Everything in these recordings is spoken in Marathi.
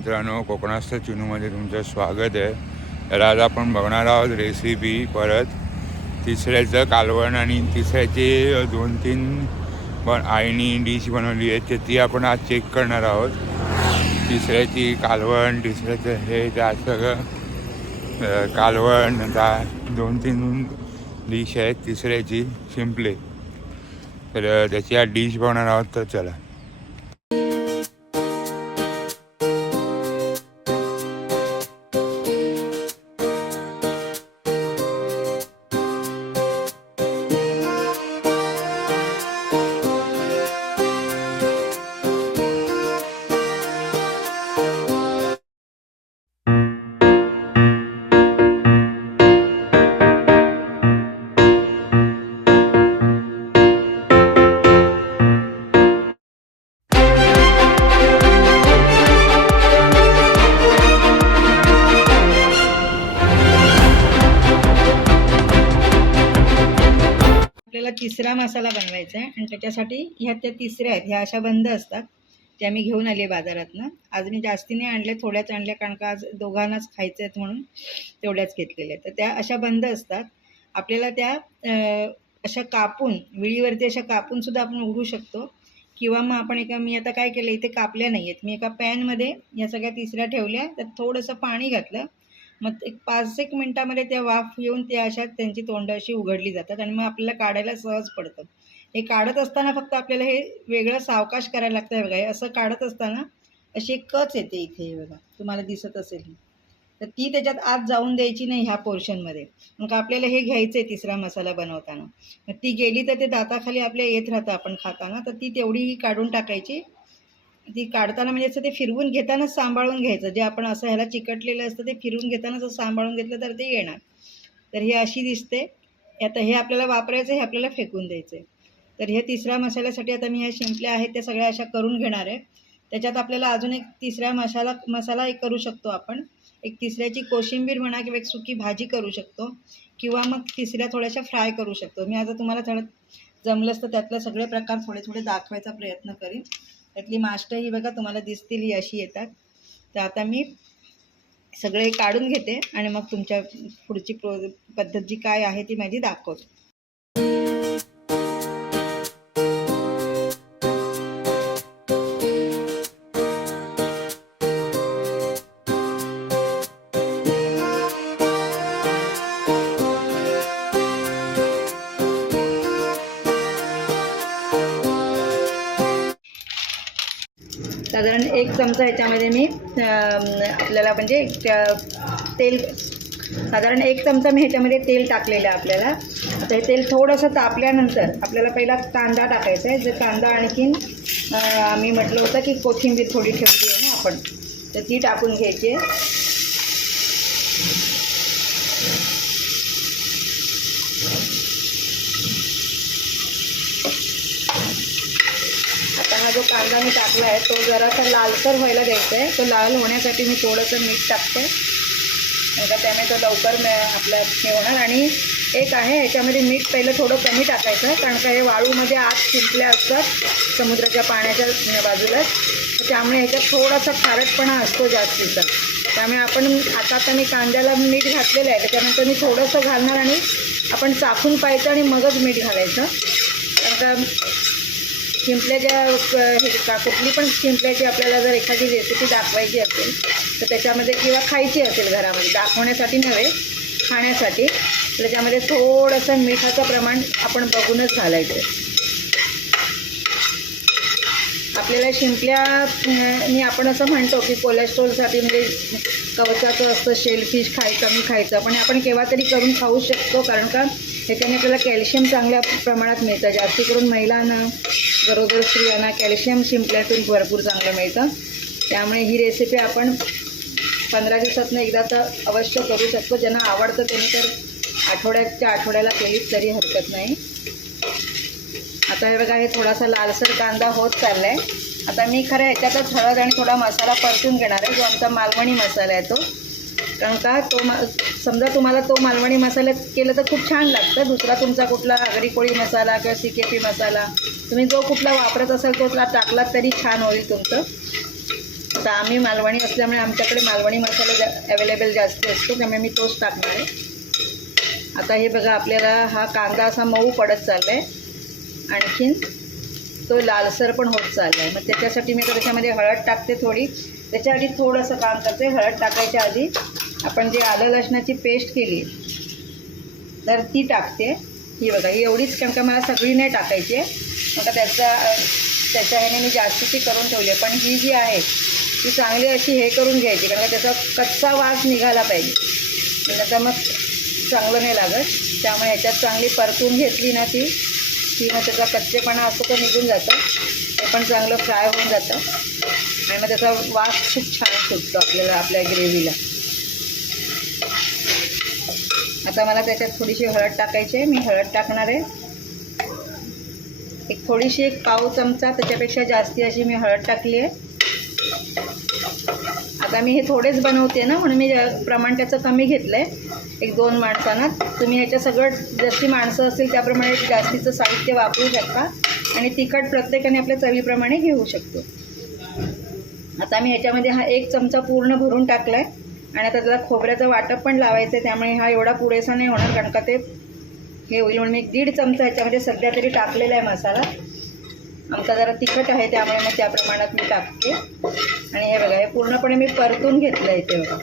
मित्रांनो, कोकणास्थ चिनूमध्ये तुमचं स्वागत आहे। तर आज आपण बघणार आहोत रेसिपी परत तिसऱ्याचं कालवण आणि तिसऱ्याचे 2-3 पण आईनी डिश बनवली आहे, ती आपण आज चेक करणार आहोत। तिसऱ्याची कालवण, तिसऱ्याचं हे आज सगळं कालवण 2-3 डिश आहेत तिसऱ्याची सिम्पली। तर त्याची आज डिश बनवणार आहोत। तर चला तिसरा मसाला बनवायचा आहे आणि त्याच्यासाठी ह्या त्या तिसऱ्या आहेत, ह्या अशा बंद असतात, त्या मी घेऊन आली बाजारातनं। आज मी जास्ती नाही आणले, थोड्याच आणल्या, कारण का आज दोघांनाच खायचं आहेत म्हणून तेवढ्याच घेतलेल्या आहेत। तर त्या अशा बंद असतात, आपल्याला त्या अशा कापून विळीवरती अशा कापून सुद्धा आपण उघडू शकतो, किंवा मग आपण मी आता काय केलं, इथे कापल्या नाही आहेत, मी एका पॅनमध्ये या सगळ्या तिसऱ्या ठेवल्या, त्यात थोडंसं पाणी घातलं, मग एक 5-1 मिनटामध्ये त्या वाफ येऊन त्या अशा त्यांची तोंड अशी उघडली जातात आणि मग आपल्याला काढायला सहज पडतं। हे काढत असताना फक्त आपल्याला हे वेगळं सावकाश करायला लागतं आहे बघा। हे असं काढत असताना अशी एक कच येते इथे बघा, तुम्हाला दिसत असेल, तर ती त्याच्यात आत जाऊन द्यायची नाही ह्या पोर्शनमध्ये। मग आपल्याला हे घ्यायचं आहे तिसरा मसाला बनवताना, मग ती गेली तर ते दाताखाली आपल्या येत राहतं आपण खाताना, तर ती तेवढी काढून टाकायची। ती काढताना म्हणजे असं ते फिरवून घेतानाच सांभाळून घ्यायचं, जे आपण असं ह्याला चिकटलेलं असतं ते फिरवून घेतानाच सांभाळून घेतलं तर ते येणार। तर हे अशी दिसते। आता हे आपल्याला वापरायचं, हे आपल्याला फेकून द्यायचं आहे। तर हे तिसऱ्या मसाल्यासाठी आता मी ह्या शिंपल्या आहेत त्या सगळ्या अशा करून घेणार आहे। त्याच्यात आपल्याला अजून एक तिसऱ्या मसाला एक करू शकतो आपण, एक तिसऱ्याची कोशिंबीर म्हणा किंवा एक सुकी भाजी करू शकतो, किंवा मग तिसऱ्या थोड्याशा फ्राय करू शकतो। मी आता तुम्हाला थोडं जमलंच तर त्यातले सगळे प्रकार थोडे थोडे दाखवायचा प्रयत्न करीन। त्यातली मास्ट ही बघा तुम्हाला दिसतील, ही अशी येतात। तर आता मी सगळे काढून घेते आणि मग तुमच्या पुढची पद्धत जी काय आहे ती माझी दाखवते। साधारण 1 चमचा ह्याच्यामध्ये मी आपल्याला म्हणजे तेल, साधारण 1 चमचा मी ह्याच्यामध्ये तेल टाकलेलं आहे आपल्याला। आता हे तेल थोडंसं तापल्यानंतर आपल्याला पहिला कांदा टाकायचा आहे। जर कांदा आणखीन मी म्हटलं होतं की कोथिंबीर थोडी ठेवली आहे ना आपण, तर ती टाकून घ्यायची आहे। आता हा जो कांदा मी टाकला आहे तो जरासा लालसर व्हायला द्यायचा आहे। तो लाल होण्यासाठी मी थोडंसं मीठ टाकते, म्हणजे त्याने तो लवकर आपलं हे होणार। आणि एक आहे ह्याच्यामध्ये मीठ पहिलं थोडं कमी टाकायचं, कारण का हे वाळूमध्ये आत शिंपल्या असतात समुद्राच्या पाण्याच्या बाजूलाच, तर त्यामुळे ह्याच्यात थोडासा खारटपणा असतो जास्तीचा। त्यामुळे आपण आता मी कांद्याला मीठ घातलेलं आहे, त्याच्यानंतर मी थोडंसं घालणार आणि आपण चाखून पाहायचं आणि मगच मीठ घालायचं। कारण का शिंपल्याच्या कुठली पण शिंपल्याची आपल्याला जर एखादी रेसिपी दाखवायची असेल तर त्याच्यामध्ये, किंवा खायची असेल घरामध्ये, दाखवण्यासाठी नव्हे खाण्यासाठी, त्याच्यामध्ये थोडंसं मिठाचं प्रमाण आपण बघूनच घालायचं। आपल्याला शिंपल्याने आपण असं म्हणतो की कोलेस्ट्रॉलसाठी म्हणजे कवचाचं असतं शेलफिश कमी खायचं, पण आपण केव्हा तरी करून खाऊ शकतो, कारण का ह्याच्याने आपल्याला कॅल्शियम चांगल्या प्रमाणात मिळतं। जास्ती करून महिलांना, गरोदर स्त्रियांना कॅल्शियम शिंपल्यातून भरपूर चांगलं मिळतं। त्यामुळे ही रेसिपी आपण 15 दिवसातून एकदा तर अवश्य करू शकतो। ज्यांना आवडतं त्यांनी तर आठवड्याला केलीच तरी हरकत नाही। आता हे बघा, हे थोडासा लालसर कांदा होत चालला आहे। आता मी खरं ह्याच्यातच हळद आणि थोडा मसाला परतून घेणार आहे, जो आमचा मालवणी मसाला आहे तो। कारण का तो समजा तुम्हाला तो मालवणी मसाला केलं तर खूप छान लागतं। दुसरा तुमचा कुठला आगरी कोळी मसाला किंवा CKP मसाला तुम्ही जो कुठला वापरत असाल तो टाकलात तरी छान होईल तुमचं। आता आम्ही मालवणी असल्यामुळे आमच्याकडे मालवणी मसाला अवेलेबल जास्त असतो, त्यामुळे मी तोच टाकणार आहे. आता हे बघा आपल्याला हा कांदा असा मऊ पडत चालला आहे, आणखीन तो लालसर पण होत चालला आहे. मग त्याच्यासाठी मी त्याच्यामध्ये हळद टाकते थोडी. त्याच्या आधी थोडंसं काम करते. हळद टाकायच्या आधी आपण जे आलं लसणाची पेस्ट केली तर ती टाकते. ही बघा, ही एवढीच, कारण का मला सगळी नाही टाकायची आहे, मग त्याच्या ह्याने मी जास्तीची करून ठेवली आहे. पण ही जी आहे ती चांगली अशी हे करून घ्यायची, कारण का त्याचा कच्चा वास निघाला पाहिजे, त्याचा मग चांगलं नाही लागत. त्यामुळे ह्याच्यात चांगली परतून घेतली ना ती मग त्याचा कच्चेपणा असतो तो निघून जातं, ते पण चांगलं फ्राय होऊन जातं आणि मग त्याचा वास खूप छान सुटतो आपल्याला आपल्या ग्रेव्हीला. आता मला त्याच्यात थोडीशी हळद टाकायची आहे. मी हळद टाकणार आहे एक पाव चमचा, त्याच्यापेक्षा जास्ती अशी मी हळद टाकली आहे. आता मी हे थोडेच बनवते ना, म्हणून मी प्रमाण त्याचं कमी घेतलं आहे. 1-2 माणसांना तुम्ही ह्याच्या सगळं जशी माणसं असतील त्याप्रमाणे जास्तीचं साहित्य वापरू शकता आणि तिखट प्रत्येकाने आपल्या चवीप्रमाणे घेऊ शकतो. आता मी ह्याच्यामध्ये हा 1 चमचा पूर्ण भरून टाकला आहे आणि आता त्याला खोबऱ्याचं वाटप पण लावायचं आहे, त्यामुळे हा एवढा पुरेसा नाही होणार, कारण का ते हे होईल म्हणून मी 1.5 चमचा ह्याच्यामध्ये सध्या तरी टाकलेला आहे मसाला. आमचा जरा तिखट आहे त्यामुळे मग त्या प्रमाणात मी टाकते. आणि हे बघा, हे पूर्णपणे मी परतून घेतलं आहे ते बघा,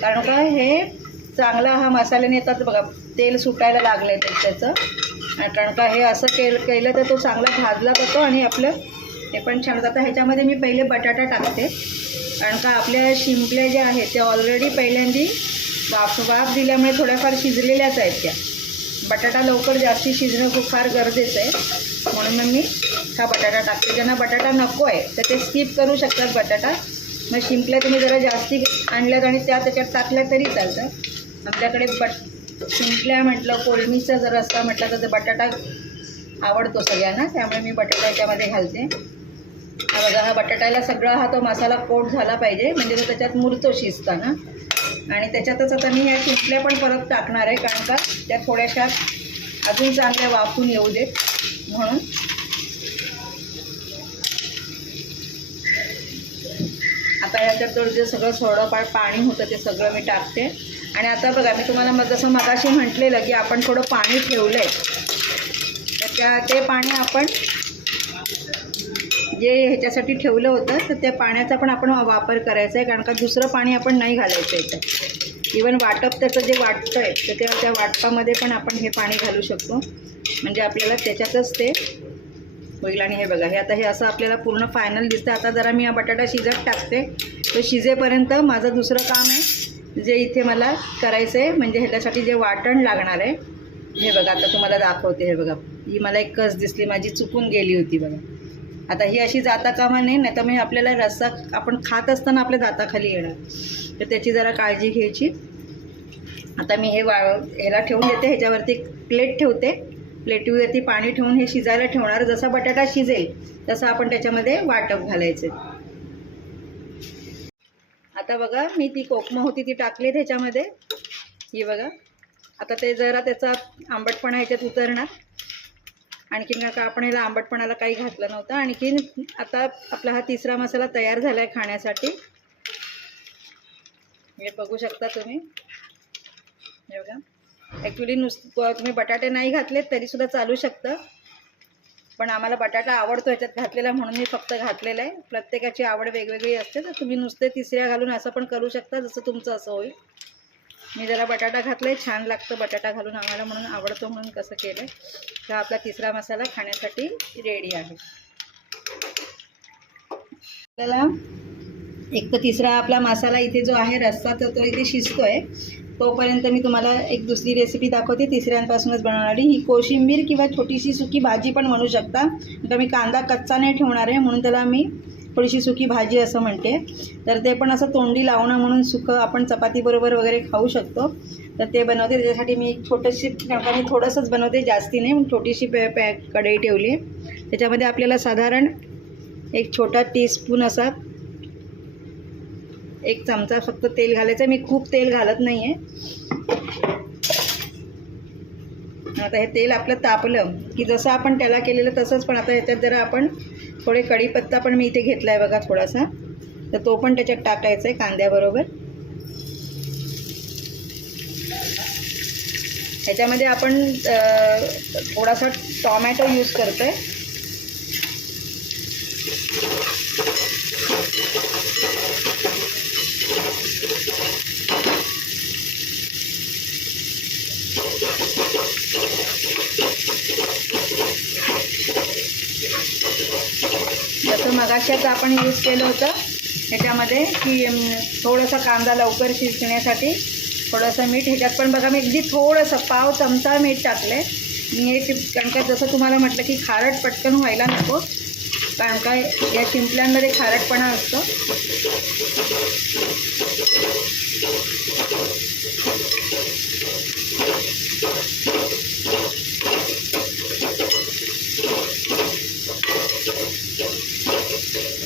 कारण का हे चांगला हा मसाल्याने येतात बघा, तेल सुटायला लागलं आहे त्याचं, कारण का हे असं केलं तर तो चांगला भाजला जातो आणि आपलं हे पण छान जातं. ह्याच्यामध्ये मी पहिले बटाटा टाकते, कारण का आपल्या शिंपल्या ज्या आहेत त्या ऑलरेडी पहिल्यांदी वाफ दिल्यामुळे थोड्याफार शिजलेल्याच आहेत त्या. बटाटा लवकर जास्ती शिजणं खूप फार गरजेचं आहे, म्हणून मग मी हा बटाटा टाकते. ज्यांना बटाटा नको आहे तर ते स्किप करू शकतात बटाटा. मग शिंपल्या तुम्ही जरा जास्ती आणल्यात आणि त्याच्यात टाकल्या तरी चालतं. आमच्याकडे शिंपल्या म्हटलं, कोलमीचा जर रस्सा म्हटलं तर बटाटा आवडतो सगळ्यांना, त्यामुळे मी बटाटा याच्यामध्ये घालते. हा बघा, हा बटाट्याला सगळा हा तो मसाला कोट झाला पाहिजे, म्हणजे तो त्याच्यात मुरतो शिजताना. आणि त्याच्यातच आता मी ह्या शिंपल्या पण परत टाकणार आहे, कारण का त्या थोड्याशा अजून चांगल्या वाफून येऊ देत म्हणून. आता ह्याच्यात जे सगळं थोडंफार पाणी होतं ते सगळं मी टाकते. आणि आता बघा, मी तुम्हाला जसं मगाशी म्हटलेलं की आपण थोडं पाणी ठेवलं आहे, तर ते पाणी आपण जे ह्याच्यासाठी ठेवलं होतं तर त्या पाण्याचा पण आपण वापर करायचा आहे, कारण का दुसरं पाणी आपण नाही घालायचं याच्यात. इवन वाटप त्याचं जे वाटतं आहे तर त्या वाटपामध्ये पण आपण हे पाणी घालू शकतो, म्हणजे आपल्याला त्याच्यातच ते होईल. आणि हे बघा, हे आता हे असं आपल्याला पूर्ण फायनल दिसतं. आता जरा मी हा बटाटा शिजत टाकते, तो शिजेपर्यंत माझं दुसरं काम आहे जे इथे मला करायचं आहे, म्हणजे ह्याच्यासाठी जे वाटण लागणार आहे. हे बघा, आता तुम्हाला दाखवते. हे बघा, ही मला एक कस दिसली, माझी चुकून गेली होती बघा. आता ही अशी जाता कामा नाही, नाही तर मी आपल्याला रस्सा आपण खात असताना आपल्या दाताखाली येणार, तर त्याची जरा काळजी घ्यायची. आता मी हे ह्याला ठेवून देते, ह्याच्यावरती एक प्लेट ठेवते, प्लेटीवरती पाणी ठेवून हे शिजायला ठेवणार. जसा बटाटा शिजेल तसं आपण त्याच्यामध्ये वाटप घालायचं. आता बघा, मी ती कोकमं होती ती टाकली त्याच्यामध्ये. ही बघा, आता ते जरा त्याचा आंबटपणा ह्याच्यात उतरणार. आणखीन का आपण ह्याला आंबटपणाला काही घातलं नव्हतं. आणखीन आता आपला हा तिसरा मसाला तयार झाला आहे खाण्यासाठी. हे बघू शकता तुम्ही. हे बघा, ॲक्च्युली तुम्ही बटाटे नाही घातलेत तरीसुद्धा चालू शकतं, पण आम्हाला बटाटा आवडतो ह्याच्यात घातलेला, म्हणून मी फक्त घातलेला आहे. प्रत्येकाची आवड वेगवेगळी असते, तर तुम्ही नुसते तिसऱ्या घालून असं पण करू शकता, जसं तुमचं असं होईल. मी जरा बटाटा घातला आहे, छान लागतं बटाटा घालून आम्हाला, म्हणून आवडतो म्हणून कसं केलं. तर आपला तिसरा मसाला खाण्यासाठी रेडी आहे. आपल्याला एक तर तिसरा आपला मसाला इथे जो आहे रस्सा तर तो इथे शिजतो आहे. तोपर्यंत मी तुम्हाला एक दुसरी रेसिपी दाखवते तिसऱ्यांपासूनच बनवणारी. ही कोशिंबीर किंवा छोटीशी सुकी भाजी पण म्हणू शकता. आता मी कांदा कच्चा नाही ठेवणार आहे, म्हणून त्याला मी थोडीशी सुकी भाजी असं म्हणते. तर ते पण असं तोंडी लावणं म्हणून सुकं आपण चपातीबरोबर वगैरे खाऊ शकतो, तर ते बनवते. त्याच्यासाठी मी एक छोटीशी, कारण मी थोडंसंच बनवते, जास्ती नाही, छोटीशी कढई ठेवली आहे. त्याच्यामध्ये आपल्याला साधारण एक छोटा टीस्पून असा 1 चमचा फक्त तेल घालायचं. मी खूप तेल घालत नाही आहे. आता हे तेल आपलं तापलं की जसं आपण त्याला केलेलं तसंच, पण आता ह्याच्यात जरा आपण थोडे कढीपत्ता पण मी इथे घेतला आहे बघा थोडासा, तर तो पण त्याच्यात टाकायचा आहे कांद्याबरोबर. ह्याच्यामध्ये आपण थोडासा टॉमॅटो यूज करतो आहे. जसं मगाशी आता आपण यूज केलं होतं ह्याच्यामध्ये की थोडासा कांदा लवकर शिजण्यासाठी थोडंसं मीठ. ह्याच्यात पण बघा मी अगदी थोडंसं पाव चमचा मीठ टाकलं आहे. मी हे कारण का जसं तुम्हाला म्हटलं की खारट पटकन व्हायला नको, कारण का या शिंपल्यांमध्ये खारटपणा असतो.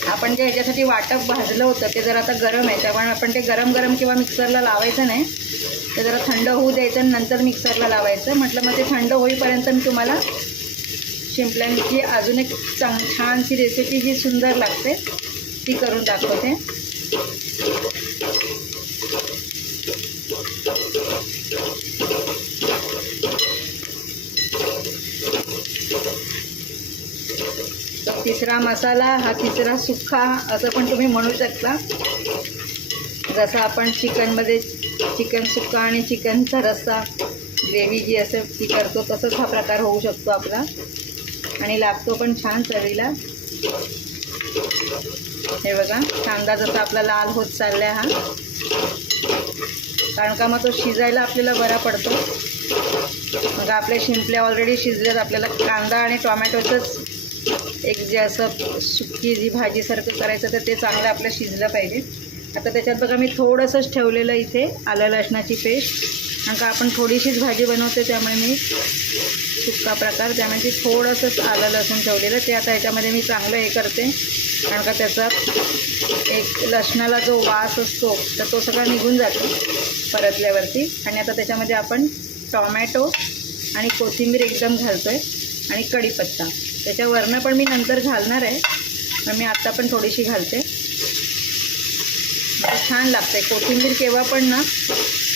आपण जे ह्याच्यासाठी वाटप भाजलं होतं ते जर आता गरम आहे, त्यामुळे आपण ते गरम गरम किंवा मिक्सरला लावायचं नाही, ते जरा थंड होऊ द्यायचं आणि नंतर मिक्सरला लावायचं. म्हटलं मग ते थंड होईपर्यंत मी तुम्हाला शिंपल्यांची अजून एक छानशी रेसिपी जी सुंदर लागते ती करून दाखवते. तिसरा मसाला हा तिसरा सुक्का असं पण तुम्ही म्हणू शकता. जसं आपण चिकनमध्ये चिकन सुक्का आणि चिकनचा रस्सा ग्रेव्ही जी असं ती करतो तसंच हा प्रकार होऊ शकतो आपला, आणि लागतो पण छान चवीला. हे बघा कांदा जसा आपला लाल होत चालला हा, कारण का मग तो शिजायला आपल्याला बरा पडतो. मग आपले शिंपल्या ऑलरेडी शिजल्यात, आपल्याला कांदा आणि टोमॅटोचंच एक जे असं सुक्की जी भाजीसारखं करायचं तर ते चांगलं आपलं शिजलं पाहिजे. आता त्याच्यात बघा मी थोडंसंच ठेवलेलं इथे आलं लसणाची पेस्ट, कारण का आपण थोडीशीच भाजी बनवते त्यामुळे मी सुक्का प्रकार, त्यामुळे थोडंसंच आलं लसूण ठेवलेलं ते आता ह्याच्यामध्ये मी चांगलं हे करते, कारण का त्याचा एक लसणाला जो वास असतो तर तो सगळा निघून जातो परतल्यावरती. आणि आता त्याच्यामध्ये आपण टॉमॅटो आणि कोथिंबीर एकदम घालतो आहे आणि कढीपत्ता. त्याच्यावरनं पण मी नंतर घालणार आहे, पण मी आत्ता पण थोडीशी घालते. छान लागते कोथिंबीर केव्हा पण ना,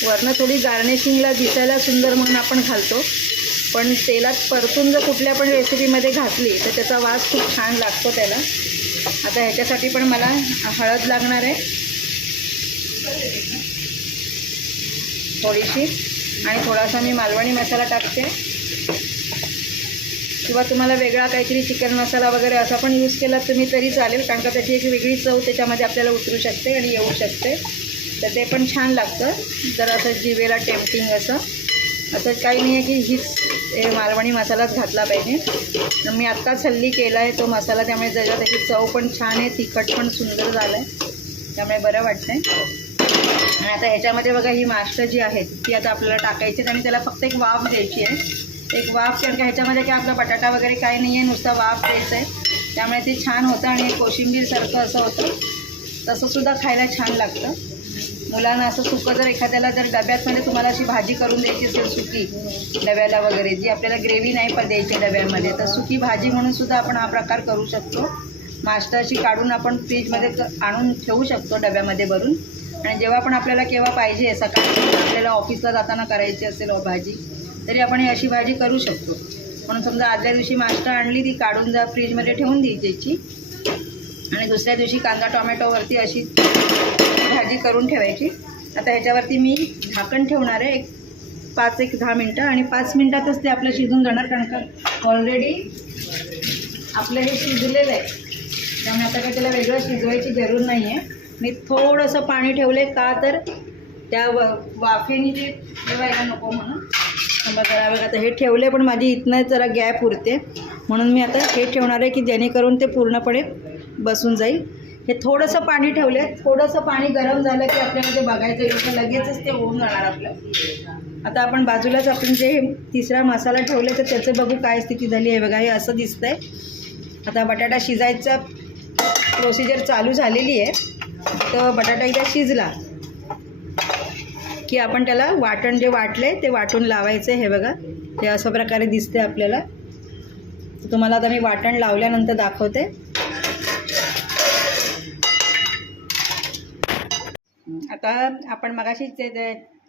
वरनं थोडी गार्निशिंगला दिसायला सुंदर म्हणून आपण घालतो, पण तेलात परतून जर कुठल्या पण रेसिपीमध्ये घातली तर त्याचा वास खूप छान लागतो त्याला. आता ह्याच्यासाठी पण मला हळद लागणार आहे थोडीशी, आणि थोडासा मी मालवणी मसाला टाकते, किंवा तुम्हाला वेगळा काहीतरी चिकन मसाला वगैरे असा पण यूज केला तुम्ही तरी चालेल, कारण का त्याची एक वेगळी चव त्याच्यामध्ये आपल्याला उतरू शकते आणि येऊ शकते. तर ते पण छान लागतं जर असं जिभेला टेम्पटिंग असं काही नाही आहे की हीच मालवणी मसालाच घातला पाहिजे. तर मी आत्ताच हल्ली केला आहे तो मसाला, त्यामुळे त्याच्यात त्याची चव पण छान आहे, तिखट पण सुंदर झालं आहे, त्यामुळे बरं वाटतं आहे. आणि आता ह्याच्यामध्ये बघा ही मास्ट जी आहे ती आता आपल्याला टाकायची आणि त्याला फक्त एक वाफ द्यायची आहे. एक वाफ, कारण का ह्याच्यामध्ये काय आपला बटाटा वगैरे काही नाही आहे, नुसता वाफ द्यायचं आहे, त्यामुळे ते छान होतं. आणि कोशिंबीरसारखं असं होतं, तसंसुद्धा खायला छान लागतं. मुलांना असं सुकं जर एखाद्याला जर डब्यातमध्ये तुम्हाला अशी भाजी करून द्यायची असेल सुकी डब्याला वगैरे, जी आपल्याला ग्रेव्ही नाही पण द्यायची डब्यामध्ये, तर सुकी भाजी म्हणूनसुद्धा आपण हा प्रकार करू शकतो. मास्टर अशी काढून आपण फ्रीजमध्ये आणून ठेवू शकतो डब्यामध्ये भरून, आणि जेव्हा पण आपल्याला केव्हा पाहिजे सकाळी आपल्याला ऑफिसला जाताना करायची असेल भाजी तरी आपण ही अशी भाजी करू शकतो. म्हणून समजा आदल्या दिवशी मास्टर आणली ती काढून जा फ्रीजमध्ये ठेवून द्यायची, आणि दुसऱ्या दिवशी कांदा टोमॅटोवरती अशी भाजी करून ठेवायची. आता ह्याच्यावरती मी झाकण ठेवणार आहे 5-10 मिनटं, आणि 5 मिनटातच ते आपलं शिजून जाणार, कारण का ऑलरेडी आपलं हे शिजलेलं आहे, त्यामुळे आता काही त्याला वेगळं शिजवायची जरूर नाही आहे. मी थोडंसं पाणी ठेवलं आहे का तर त्या वाफेने ते ठेवायला नको म्हणून. बघा आता हे ठेवले, पण माझी इथनं जरा गॅप उरते म्हणून मी आता हे ठेवणार आहे की जेणेकरून ते पूर्णपणे बसून जाईल. हे थोडंसं पाणी ठेवले, थोडंसं पाणी गरम झालं की आपल्याला ते बघायचं आहे, लगेचच ते होऊन जाणार आपलं. आता आपण बाजूलाच आपण जे तिसरा मसाला ठेवले तर त्याचं बघू काय स्थिती झाली आहे. बघा हे असं दिसतंय. आता बटाटा शिजायचा प्रोसिजर चालू झालेली आहे, तर बटाटा एकदा शिजला की आपण त्याला वाटण जे वाटले ते वाटून लावायचं. हे बघा हे अशा प्रकारे दिसते आपल्याला. तुम्हाला आता मी वाटण लावल्यानंतर दाखवते. आता आपण मगाशी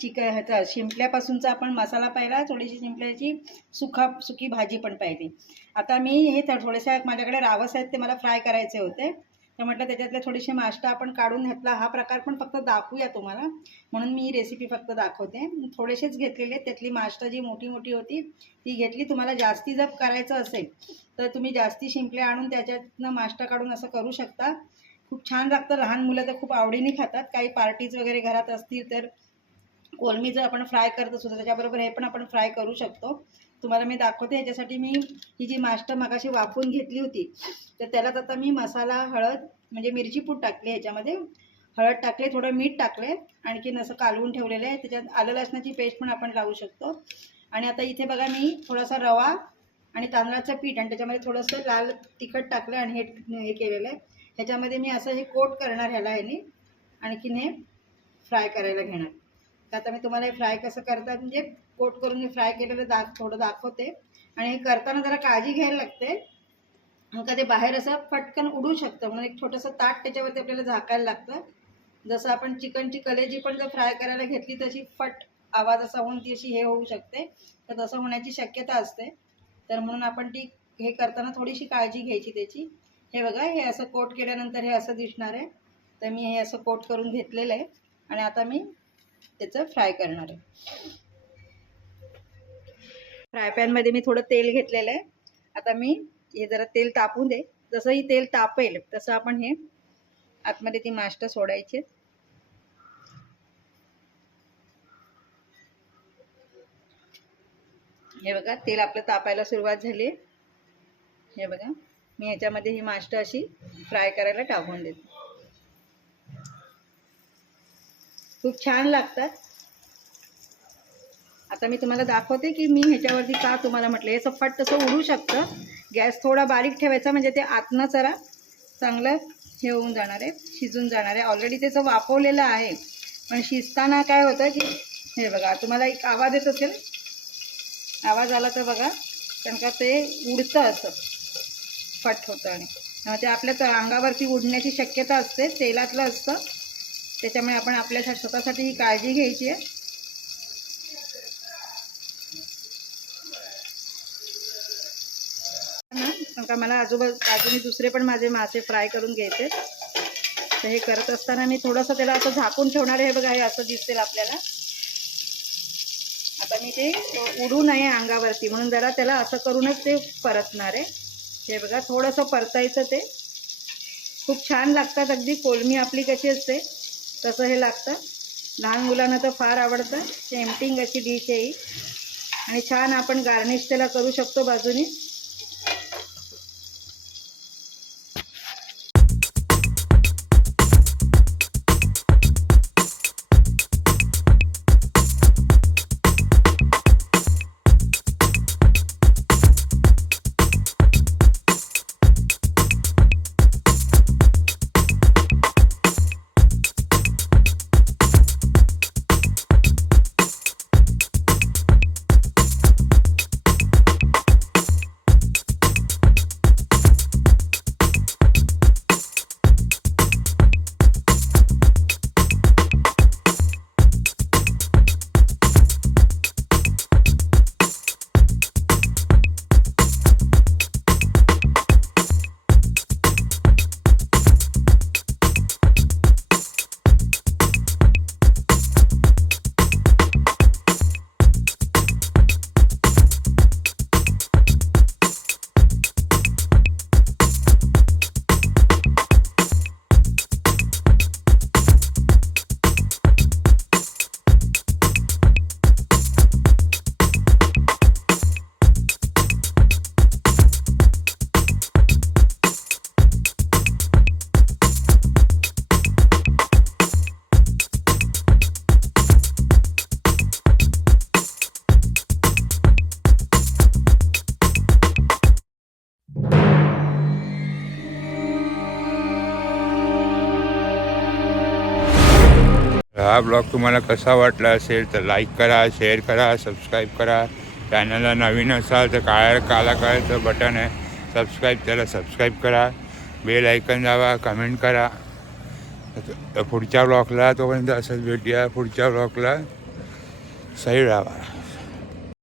ह्याचा शिंपल्यापासूनचा आपण मसाला पाहिला, थोडीशी शिंपल्याची सुकी भाजी पण पाहिली. आता मी हे थोडेसे माझ्याकडे रावस आहेत ते मला फ्राय करायचे होते, तर म्हटलं त्याच्यातले थोडीशी माष्टा आपण काढून घेतला. हा प्रकार पण फक्त दाखवूया तुम्हाला म्हणून मी ही रेसिपी फक्त दाखवते. थोडेसेच घेतलेले, त्यातली माष्टा जी मोठी मोठी होती ती घेतली. तुम्हाला जास्ती जर करायचं असेल तर तुम्ही जास्ती शिंपले आणून त्याच्यातनं माष्टा काढून असं करू शकता. खूप छान लागतं. लहान मुलं तर खूप आवडीने खातात. काही पार्टीज वगैरे घरात असतील तर कोलमी जर आपण फ्राय करत असू तर त्याच्याबरोबर हे पण आपण फ्राय करू शकतो. तुम्हाला मी दाखवते. ह्याच्यासाठी मी ही जी माष्टा मगाशी वाफवून घेतली होती तर त्यालाच आता मी मसाला, हळद म्हणजे मिरची पूड टाकली, ह्याच्यामध्ये हळद टाकले, थोडं मीठ टाकले, आणखीन असं कालवून ठेवलेलं आहे. त्याच्यात आलं लसणाची पेस्ट पण आपण लावू शकतो. आणि आता इथे बघा मी थोडासा रवा आणि तांदळाचं पीठ आणि त्याच्यामध्ये थोडंसं लाल तिखट टाकलं आणि हे केलेलं आहे. ह्याच्यामध्ये मी असं हे कोट करणार ह्याला ह्याने, आणखीन हे फ्राय करायला घेणार. तर आता मी तुम्हाला हे फ्राय कसं करतात म्हणजे कोट करून मी फ्राय केलेलं थोडं दाखवते. आणि हे करताना जरा काळजी घ्यायला लागते, का ते बाहेर असं पटकन उडू शकतं, म्हणून एक छोटंसं ताट त्याच्यावरती आपल्याला झाकायला लागतं. जसं आपण चिकनची कलेजी पण जर फ्राय करायला घेतली तशी फट आवाज असा होऊन ती अशी हे होऊ शकते, तर तसं होण्याची शक्यता असते. तर म्हणून आपण ती हे करताना थोडीशी काळजी घ्यायची त्याची. हे बघा, हे असं कोट केल्यानंतर हे असं दिसणार आहे. तर मी हे असं कोट करून घेतलेलं आहे आणि आता मी त्याचं फ्राय करणार आहे. फ्राय पॅनमध्ये मी थोडं तेल घेतलेलं आहे. आता मी हे जरा तेल तापू दे. जसंही तेल तापेल तसं आपण हे आतमध्ये ती माष्टा सोडायची. हे बघा, तेल आपलं तापायला सुरुवात झाली आहे. हे बघा, मी ह्याच्यामध्ये ही माष्टा अशी फ्राय करायला टाकून देते. खूप छान लागतात. आता मी तुम्हाला दाखवते की मी ह्याच्यावरती का तुम्हाला म्हटलं हे सपाट तसं उडू शकतं. गॅस थोडा बारीक ठेवायचा म्हणजे ते आतनं जरा चांगलं हे होऊन जाणार आहे, शिजून जाणार आहे. ऑलरेडी त्याचं वाफवलेलं आहे, पण शिजताना काय होतं की हे बघा, तुम्हाला एक आवाज येत असेल, आवाज आला तर बघा, कारण का ते उडतं असं फट होतं आणि ते आपल्या अंगावरती उडण्याची शक्यता असते. तेलातलं असतं, त्याच्यामुळे आपण आपल्या स्वतःसाठी ही काळजी घ्यायची आहे. कारण का मला बाजूने दुसरे पण माझे मासे फ्राय करून घ्यायचे. तर हे करत असताना मी थोडंसं त्याला असं झाकून ठेवणार आहे. हे बघा, हे असं दिसेल आपल्याला. आता मी ते उडू नये अंगावरती म्हणून जरा त्याला असं करूनच ते परतणार आहे. हे बघा, थोडंसं परतायचं. ते खूप छान लागतात. अगदी कोलमी आपली कशी असते तसं हे लागतं. लहान मुलांना तर फार आवडतं. टेम्पटिंग अशी डिश आहे ही. आणि छान आपण गार्निश त्याला करू शकतो बाजूने. हा ब्लॉग तुम्हाला कसा वाटला असेल तर लाईक करा, शेअर करा, सबस्क्राईब करा. चॅनलला नवीन असाल तर काला कलरचं बटन आहे सबस्क्राईब, त्याला सबस्क्राईब करा. बेल आयकन दाबा, कमेंट करा. पुढच्या ब्लॉकला तोपर्यंत असंच भेटूया पुढच्या ब्लॉकला. सही राहा.